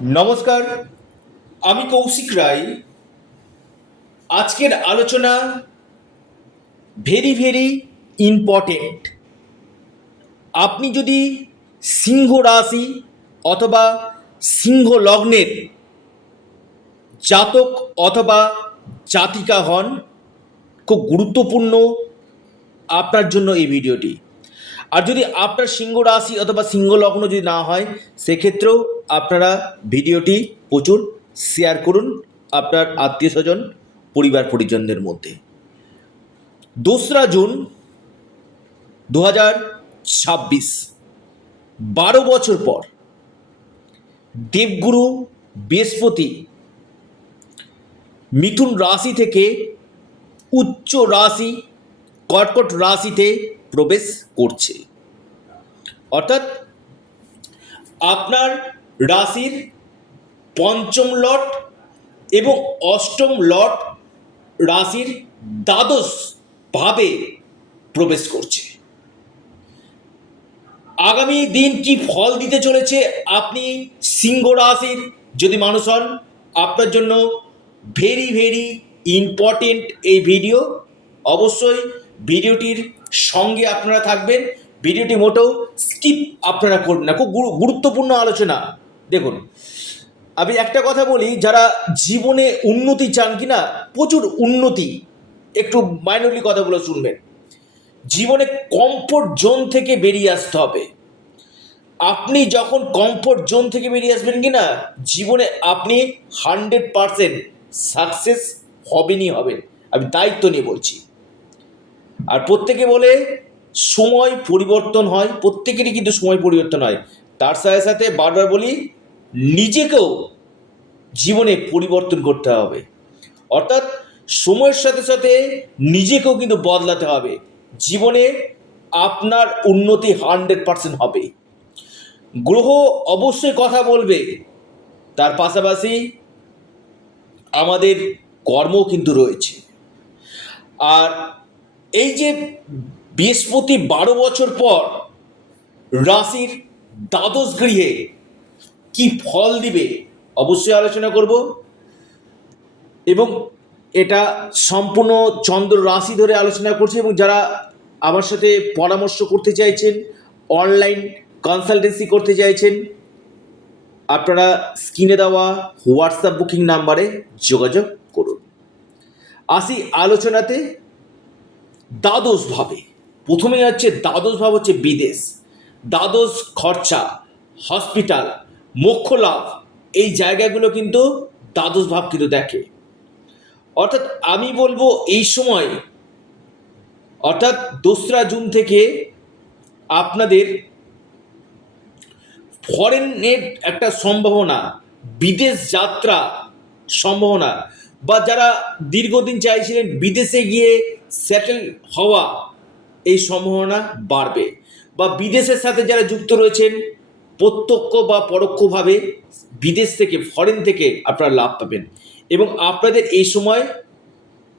নমস্কার, আমি কৌশিক রায়। আজকের আলোচনা ভেরি ভেরি ইম্পর্টেন্ট। আপনি যদি সিংহ রাশি অথবা সিংহ লগ্নের জাতক অথবা জাতিকা হন, খুব গুরুত্বপূর্ণ আপনার জন্য এই ভিডিওটি। আর যদি আপনার সিংহ রাশি অথবা সিংহ লগ্ন যদি না হয়, সেক্ষেত্রেও আপনারা ভিডিওটি প্রচুর শেয়ার করুন আপনার আত্মীয় স্বজন পরিবার পরিজনদের মধ্যে। 2রা জুন 2026, 12 বছর পর দেবগুরু বৃহস্পতি মিথুন রাশি থেকে উচ্চ রাশি কর্কট রাশিতে প্রবেশ করছে। অর্থাৎ আপনার রাশির পঞ্চম লট এবং অষ্টম লট রাশির দ্বাদশ ভাবে প্রবেশ করছে। আগামী দিন কি ফল দিতে চলেছে, আপনি সিংহ রাশির যদি মানুষ হন, আপনার জন্য ভেরি ভেরি ইম্পর্টেন্ট এই ভিডিও। অবশ্যই ভিডিওটির সঙ্গে আপনারা থাকবেন, ভিডিওটি মোটেও স্কিপ আপনারা করবেন না, খুব গুরুত্বপূর্ণ আলোচনা। দেখুন, আমি একটা কথা বলি, যারা জীবনে উন্নতি চান কিনা, প্রচুর উন্নতি, একটু মাইনরলি কথাগুলো শুনবেন। জীবনে কমফোর্ট জোন থেকে বেরিয়ে আসতে হবে। আপনি যখন কমফোর্ট জোন থেকে বেরিয়ে আসবেন কিনা, জীবনে আপনি 100% সাকসেস হবেনই হবেন। আমি দায়িত্ব নিয়ে বলছি। আর প্রত্যেকে বলে সময় পরিবর্তন হয়, প্রত্যেকেরই কিন্তু সময় পরিবর্তন হয়। তার সাথে সাথে বারবার বলি, নিজেকেও জীবনে পরিবর্তন করতে হবে। অর্থাৎ সময়ের সাথে সাথে নিজেকেও কিন্তু বদলাতে হবে। জীবনে আপনার উন্নতি 100% হবে। গ্রহ অবশ্যই কথা বলবে, তার পাশাপাশি আমাদের কর্ম কিন্তু রয়েছে। আর এই যে বৃহস্পতি 12 বছর পর রাশির দ্বাদশ গৃহে কি ফল দিবে অবশ্যই আলোচনা করব। এবং এটা সম্পূর্ণ চন্দ্র রাশি ধরে আলোচনা করছি। এবং যারা আমার সাথে পরামর্শ করতে চাইছেন, অনলাইন কনসালটেন্সি করতে চাইছেন, আপনারা স্ক্রিনে দেওয়া হোয়াটসঅ্যাপ বুকিং নাম্বারে যোগাযোগ করুন। আসি আলোচনাতে। দ্বাদশ ভাবে প্রথমেই হচ্ছে দ্বাদশ ভাব হচ্ছে বিদেশ, দ্বাদশ খরচা, হসপিটাল, মোক্ষ লাভ, এই জায়গাগুলো কিন্তু দ্বাদশ ভাব কিন্তু দেখে। অর্থাৎ আমি বলবো এই সময়, অর্থাৎ 2রা জুন থেকে আপনাদের ফরেনের একটা সম্ভাবনা, বিদেশ যাত্রা সম্ভাবনা, বা যারা দীর্ঘদিন চাইছিলেন বিদেশে গিয়ে সেটেল হওয়া, এই সম্ভাবনা বাড়বে। বা বিদেশের সাথে যারা যুক্ত রয়েছেন, প্রত্যক্ষ বা পরোক্ষভাবে বিদেশ থেকে, ফরেন থেকে আপনারা লাভ পাবেন। এবং আপনাদের এই সময়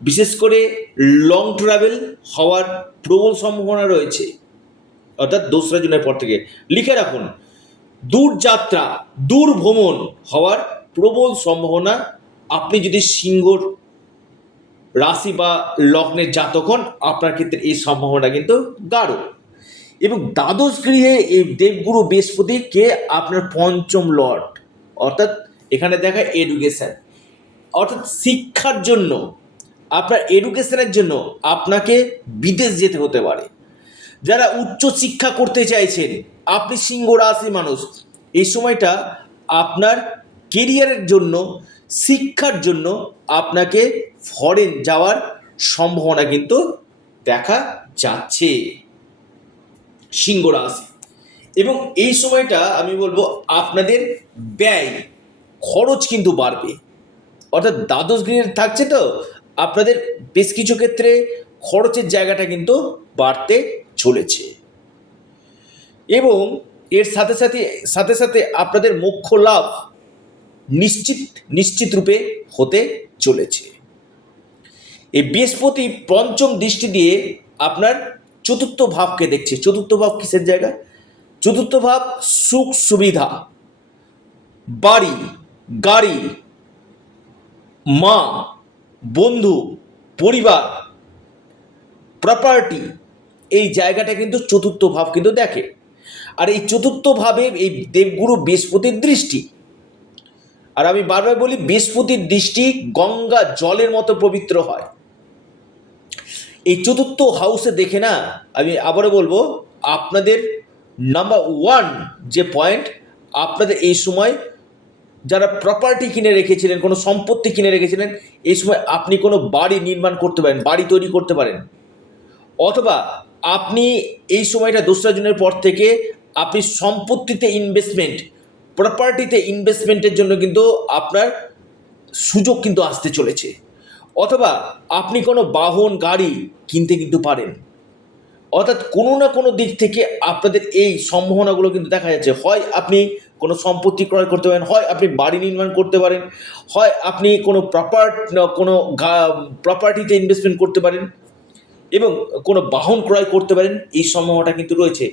বিশেষ করে লং ট্রাভেল হওয়ার প্রবল সম্ভাবনা রয়েছে। অর্থাৎ 2রা জুনের পর থেকে লিখে রাখুন, দূর যাত্রা, দূর ভ্রমণ হওয়ার প্রবল সম্ভাবনা। আপনি যদি সিংহ রাশি বা লগ্নের জাতক হন, আপনার ক্ষেত্রে এই সম্ভাবনা কিন্তু গাঢ়। এবং দ্বাদশ গৃহে এই দেবগুরু বৃহস্পতিকে আপনার পঞ্চম লর্ড, অর্থাৎ এখানে দেখা এডুকেশন, অর্থাৎ শিক্ষার জন্য, আপনার এডুকেশনের জন্য আপনাকে বিদেশ যেতে হতে পারে। যারা উচ্চ শিক্ষা করতে চাইছেন, আপনি সিংহ রাশি মানুষ, এই সময়টা আপনার কেরিয়ারের জন্য, শিক্ষার জন্য আপনাকে ফরেন যাওয়ার সম্ভাবনা কিন্তু দেখা যাচ্ছে সিংহ রাশি। এবং এই সময়টা আমি বলবো আপনাদের ব্যয়, খরচ কিন্তু বাড়বে। অর্থাৎ দ্বাদশ গৃহে থাকছে তো, আপনাদের বেশ কিছু ক্ষেত্রে খরচের জায়গাটা কিন্তু বাড়তে চলেছে। এবং এর সাথে সাথে সাথে সাথে আপনাদের মোক্ষ লাভ নিশ্চিত রূপে হতে চলেছে। এই বৃহস্পতি পঞ্চম দৃষ্টি দিয়ে আপনার চতুর্থ ভাবকে দেখছে। চতুর্থ ভাব কিসের জায়গা? চতুর্থ ভাব সুখ সুবিধা, বাড়ি, গাড়ি, মা, বন্ধু, পরিবার, প্রপার্টি, এই জায়গাটা কিন্তু চতুর্থ ভাব কিন্তু দেখে। আর এই চতুর্থ ভাবে এই দেবগুরু বৃহস্পতির দৃষ্টি, আর আমি বারবার বলি বৃহস্পতির দৃষ্টি গঙ্গা জলের মতো পবিত্র হয়। এই চতুর্থ হাউসে দেখে না, আমি আবারও বলবো, আপনাদের নাম্বার ওয়ান যে পয়েন্ট, আপনাদের এই সময় যারা প্রপার্টি কিনে রেখেছিলেন, কোনো সম্পত্তি কিনে রেখেছিলেন, এই সময় আপনি কোনো বাড়ি নির্মাণ করতে পারেন, বাড়ি তৈরি করতে পারেন, অথবা আপনি এই সময়টা 2রা জুনের পর থেকে আপনি সম্পত্তিতে ইনভেস্টমেন্ট, প্রপার্টিতে ইনভেস্টমেন্টের জন্য কিন্তু আপনার সুযোগ কিন্তু আসতে চলেছে, অথবা আপনি কোনো বাহন গাড়ি কিনতে কিন্তু পারেন। অর্থাৎ কোনো না কোনো দিক থেকে আপনাদের এই সম্ভাবনাগুলো কিন্তু দেখা যাচ্ছে। হয় আপনি কোনো সম্পত্তি ক্রয় করতে পারেন, হয় আপনি বাড়ি নির্মাণ করতে পারেন, হয় আপনি কোনো প্রপার্টিতে ইনভেস্টমেন্ট করতে পারেন, এবং কোনো বাহন ক্রয় করতে পারেন, এই সম্ভাবনাটা কিন্তু রয়েছে।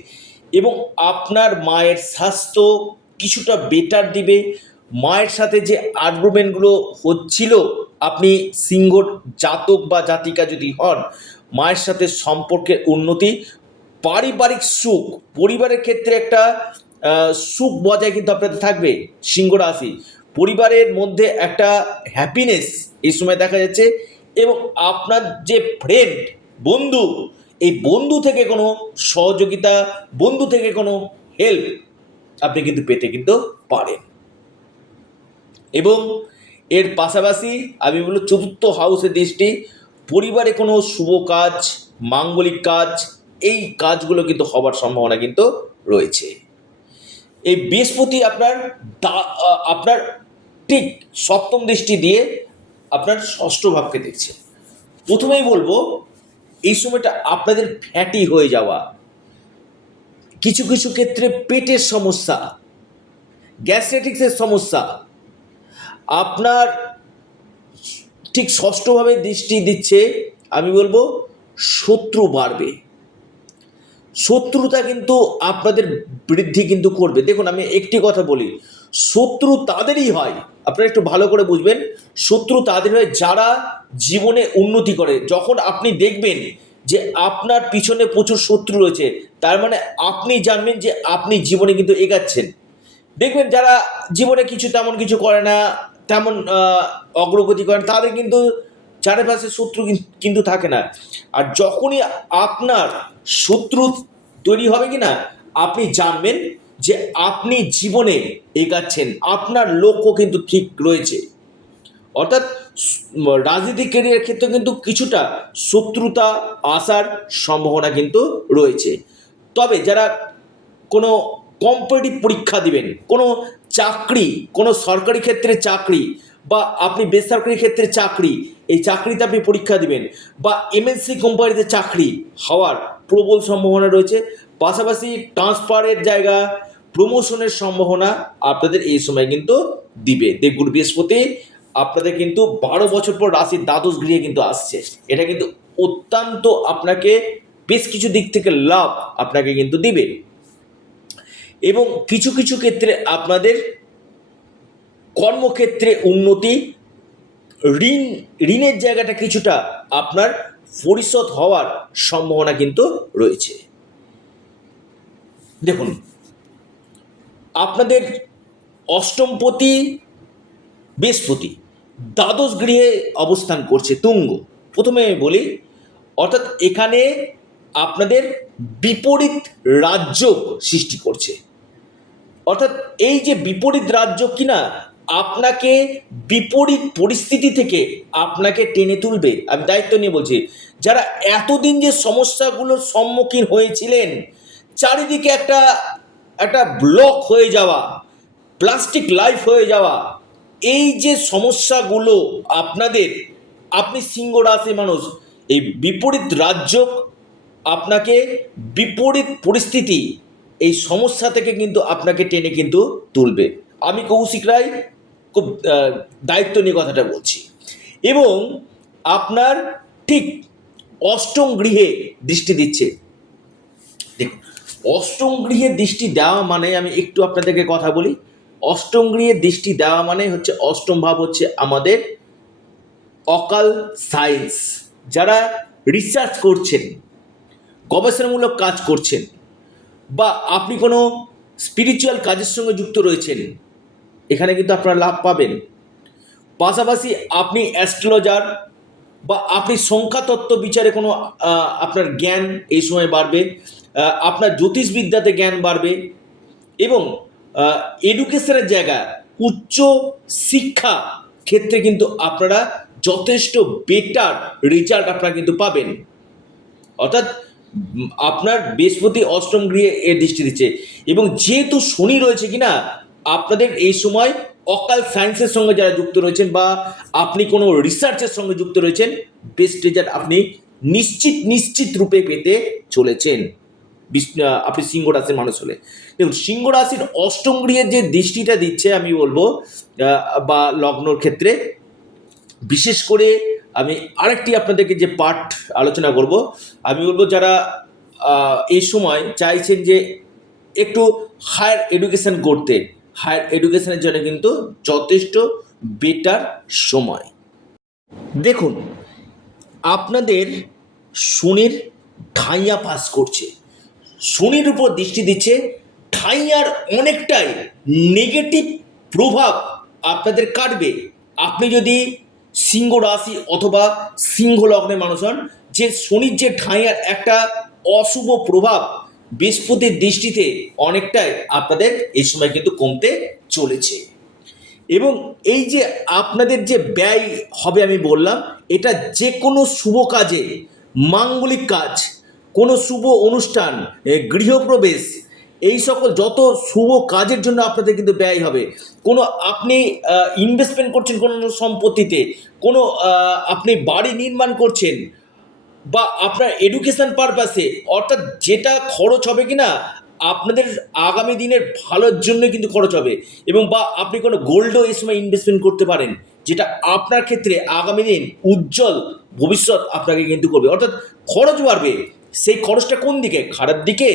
এবং আপনার মায়ের স্বাস্থ্য কিছুটা বেটার দিবে। মায়ের সাথে যে আর্গুমেন্টগুলো হচ্ছিল, আপনি সিংহ জাতক বা জাতিকা যদি হন, মায়ের সাথে সম্পর্কের উন্নতি, পারিবারিক সুখ, পরিবারের ক্ষেত্রে একটা সুখ বজায় কিন্তু আপনাদের থাকবে। সিংহ রাশি পরিবারের মধ্যে একটা হ্যাপিনেস এই সময় দেখা যাচ্ছে। এবং আপনার যে ফ্রেন্ড, বন্ধু, এই বন্ধু থেকে কোনো সহযোগিতা, বন্ধু থেকে কোনো হেল্প আপনি কিন্তু পেতে কিন্তু পারেন। এবং এর পাশাপাশি আমি বলব চতুর্থ হাউসের দৃষ্টি, পরিবারে কোনো শুভ কাজ, মাঙ্গলিক কাজ, এই কাজগুলো কিন্তু হবার সম্ভাবনা কিন্তু রয়েছে। এই বৃহস্পতি আপনার ঠিক সপ্তম দৃষ্টি দিয়ে আপনার ষষ্ঠ ভাবকে দেখছে। প্রথমেই বলবো এই সময়টা আপনাদের ফ্যাটি হয়ে যাওয়া, কিছু কিছু ক্ষেত্রে পেটের সমস্যা, গ্যাস্ট্রাইটিসের সমস্যা, আপনার ঠিক ষষ্ঠভাবে দৃষ্টি দিচ্ছে। আমি বলবো শত্রু বাড়বে, শত্রুতা কিন্তু আপনাদের বৃদ্ধি কিন্তু করবে। দেখুন আমি একটি কথা বলি, শত্রু তাদেরই হয়, আপনারা একটু ভালো করে বুঝবেন, শত্রু তাদের হয় যারা জীবনে উন্নতি করে। যখন আপনি দেখবেন যে আপনার পিছনে প্রচুর শত্রু রয়েছে, তার মানে আপনি জানবেন যে আপনি জীবনে কিন্তু এগাচ্ছেন। দেখবেন যারা জীবনে কিছু তেমন কিছু করে না, তেমন অগ্রগতি করে না, তাদের কিন্তু চারিপাশে শত্রু কিন্তু থাকে না। আর যখনই আপনার শত্রু তৈরি হবে কি না, আপনি জানবেন যে আপনি জীবনে এগাচ্ছেন, আপনার লক্ষ্য কিন্তু ঠিক রয়েছে। অর্থাৎ রাজনীতিক ক্যারিয়ার ক্ষেত্রে কিন্তু কিছুটা শত্রুতা আসার সম্ভাবনা কিন্তু রয়েছে। তবে যারা কোনো কম্পিটিটিভ পরীক্ষা দিবেন, কোনো চাকরি, কোনো সরকারি ক্ষেত্রে চাকরি, বা আপনি বেসরকারি ক্ষেত্রে চাকরি, এই চাকরিতে আপনি পরীক্ষা দিবেন, বা এমএনসি কোম্পানিতে চাকরি হওয়ার প্রবল সম্ভাবনা রয়েছে। পাশাপাশি ট্রান্সফারের জায়গা, প্রমোশনের সম্ভাবনা আপনাদের এই সময় কিন্তু দিবে। দেবগুরু বৃহস্পতি আপনাদের কিন্তু 12 বছর পর রাশির দ্বাদশ গৃহে কিন্তু আসছে। এটা কিন্তু অত্যন্ত আপনাকে বেশ কিছু দিক থেকে লাভ আপনাকে কিন্তু দিবে। এবং কিছু কিছু ক্ষেত্রে আপনাদের কর্মক্ষেত্রে উন্নতি, ঋণের জায়গাটা কিছুটা আপনার পরিশোধ হওয়ার সম্ভাবনা কিন্তু রয়েছে। দেখুন আপনাদের অষ্টমপতি বৃহস্পতি দ্বাদশ গৃহে অবস্থান করছে, তুঙ্গ। প্রথমে আমি বলি, অর্থাৎ এখানে আপনাদের বিপরীত রাজ্য সৃষ্টি করছে। অর্থাৎ এই যে বিপরীত রাজ্য কিনা, আপনাকে বিপরীত পরিস্থিতি থেকে আপনাকে টেনে তুলবে। আমি দায়িত্ব নিয়ে বলছি, যারা এতদিন যে সমস্যাগুলোর সম্মুখীন হয়েছিলেন, চারিদিকে একটা একটা ব্লক হয়ে যাওয়া, প্লাস্টিক লাইফ হয়ে যাওয়া, এই যে সমস্যাগুলো আপনাদের, আপনি সিংহ রাশি মানুষ, এই বিপরীত রাজ্য আপনাকে বিপরীত পরিস্থিতি, এই সমস্যা থেকে কিন্তু আপনাকে টেনে কিন্তু তুলবে। আমি কৌশিক রায় খুব দায়িত্ব নিয়ে কথাটা বলছি। এবং আপনার ঠিক অষ্টম গৃহে দৃষ্টি দিচ্ছে। দেখুন অষ্টম গৃহে দৃষ্টি দেওয়া মানে, আমি একটু আপনাদেরকে কথা বলি, অষ্টম গৃহে দৃষ্টি দেওয়া মানে হচ্ছে অষ্টম ভাব হচ্ছে আমাদের অকাল সায়েন্স। যারা রিসার্চ করছেন, গবেষণামূলক কাজ করছেন, বা আপনি কোনো স্পিরিচুয়াল কাজের সঙ্গে যুক্ত রয়েছেন, এখানে কিন্তু আপনারা লাভ পাবেন। পাশাপাশি আপনি অ্যাস্ট্রোলজার বা আপনি সংখ্যাতত্ত্ব বিচারে কোনো আপনার জ্ঞান এই সময় বাড়বে, আপনার জ্যোতিষবিদ্যাতে জ্ঞান বাড়বে, এবং এডুকেশনের জায়গা উচ্চ শিক্ষা ক্ষেত্রে কিন্তু আপনারা যথেষ্ট বেটার রেজাল্ট আপনারা কিন্তু পাবেন। অর্থাৎ আপনার বৃহস্পতি অষ্টম গৃহে এর দৃষ্টি দিচ্ছে, এবং যেহেতু শনি রয়েছে কিনা, আপনাদের এই সময় অকাল সায়েন্সের সঙ্গে যারা যুক্ত রয়েছেন বা আপনি কোনো রিসার্চের সঙ্গে যুক্ত রয়েছেন, বেস্ট রেজাল্ট আপনি নিশ্চিত রূপে পেতে চলেছেন আপনি সিংহ রাশির মানুষ হলে। দেখুন, সিংহ রাশির অষ্টম গৃহের যে দৃষ্টিটা দিচ্ছে, আমি বলবো বা লগ্নর ক্ষেত্রে বিশেষ করে আমি আরেকটি আপনাদেরকে যে পার্ট আলোচনা করব, আমি বলবো যারা এই সময় চাইছেন যে একটু হায়ার এডুকেশন করতে, হায়ার এডুকেশনের জন্য কিন্তু যথেষ্ট বেটার সময়। দেখুন, আপনাদের শনির ঢাইয়া পাস করছে, শনির উপর দৃষ্টি দিচ্ছে, ঢাইয়ার অনেকটাই নেগেটিভ প্রভাব আপনাদের কাটবে। আপনি যদি সিংহ রাশি অথবা সিংহ লগ্নের মানুষ হন, যে শনির যে ঢাইয়ার একটা অশুভ প্রভাব বৃহস্পতির দৃষ্টিতে অনেকটাই আপনাদের এই সময় কিন্তু কমতে চলেছে। এবং এই যে আপনাদের যে ব্যয় হবে, আমি বললাম, এটা যে কোনো শুভ কাজে, মাঙ্গলিক কাজ, কোনো শুভ অনুষ্ঠান, গৃহপ্রবেশ, এই সকল যত শুভ কাজের জন্য আপনাদের কিন্তু ব্যয় হবে। কোনো আপনি ইনভেস্টমেন্ট করছেন কোনো সম্পত্তিতে, কোনো আপনি বাড়ি নির্মাণ করছেন, বা আপনার এডুকেশন পারপাসে, অর্থাৎ যেটা খরচ হবে কিনা আপনাদের আগামী দিনের ভালোর জন্য কিন্তু খরচ হবে। এবং বা আপনি কোনো গোল্ডও এই সময় ইনভেস্টমেন্ট করতে পারেন, যেটা আপনার ক্ষেত্রে আগামী দিন উজ্জ্বল ভবিষ্যৎ আপনাকে কিন্তু করবে। অর্থাৎ খরচ বাড়বে, সেই খরচটা কোন দিকে, খারাপ দিকে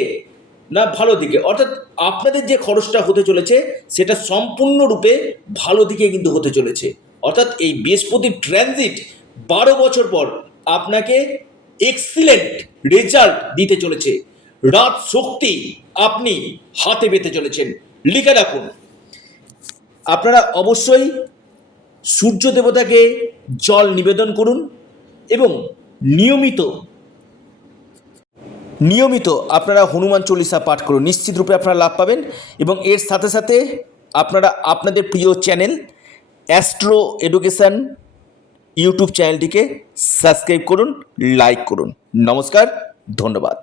না ভালো দিকে? অর্থাৎ আপনাদের যে খরচটা হতে চলেছে সেটা সম্পূর্ণরূপে ভালো দিকে কিন্তু হতে চলেছে। অর্থাৎ এই বৃহস্পতির ট্রানজিট 12 বছর পর আপনাকে এক্সিলেন্ট রেজাল্ট দিতে চলেছে, রাত শক্তি আপনি হাতে পেতে চলেছেন। লিখে রাখুন, আপনারা অবশ্যই সূর্য দেবতাকে জল নিবেদন করুন এবং নিয়মিত আপনারা হনুমান চল্লিশা পাঠ করুন, নিশ্চিত রূপে আপনারা লাভ পাবেন। এবং এর সাথে সাথে আপনারা আপনাদের প্রিয় চ্যানেল অ্যাস্ট্রো এডুকেশন ইউটিউব চ্যানেলটিকে সাবস্ক্রাইব করুন, লাইক করুন। নমস্কার, ধন্যবাদ।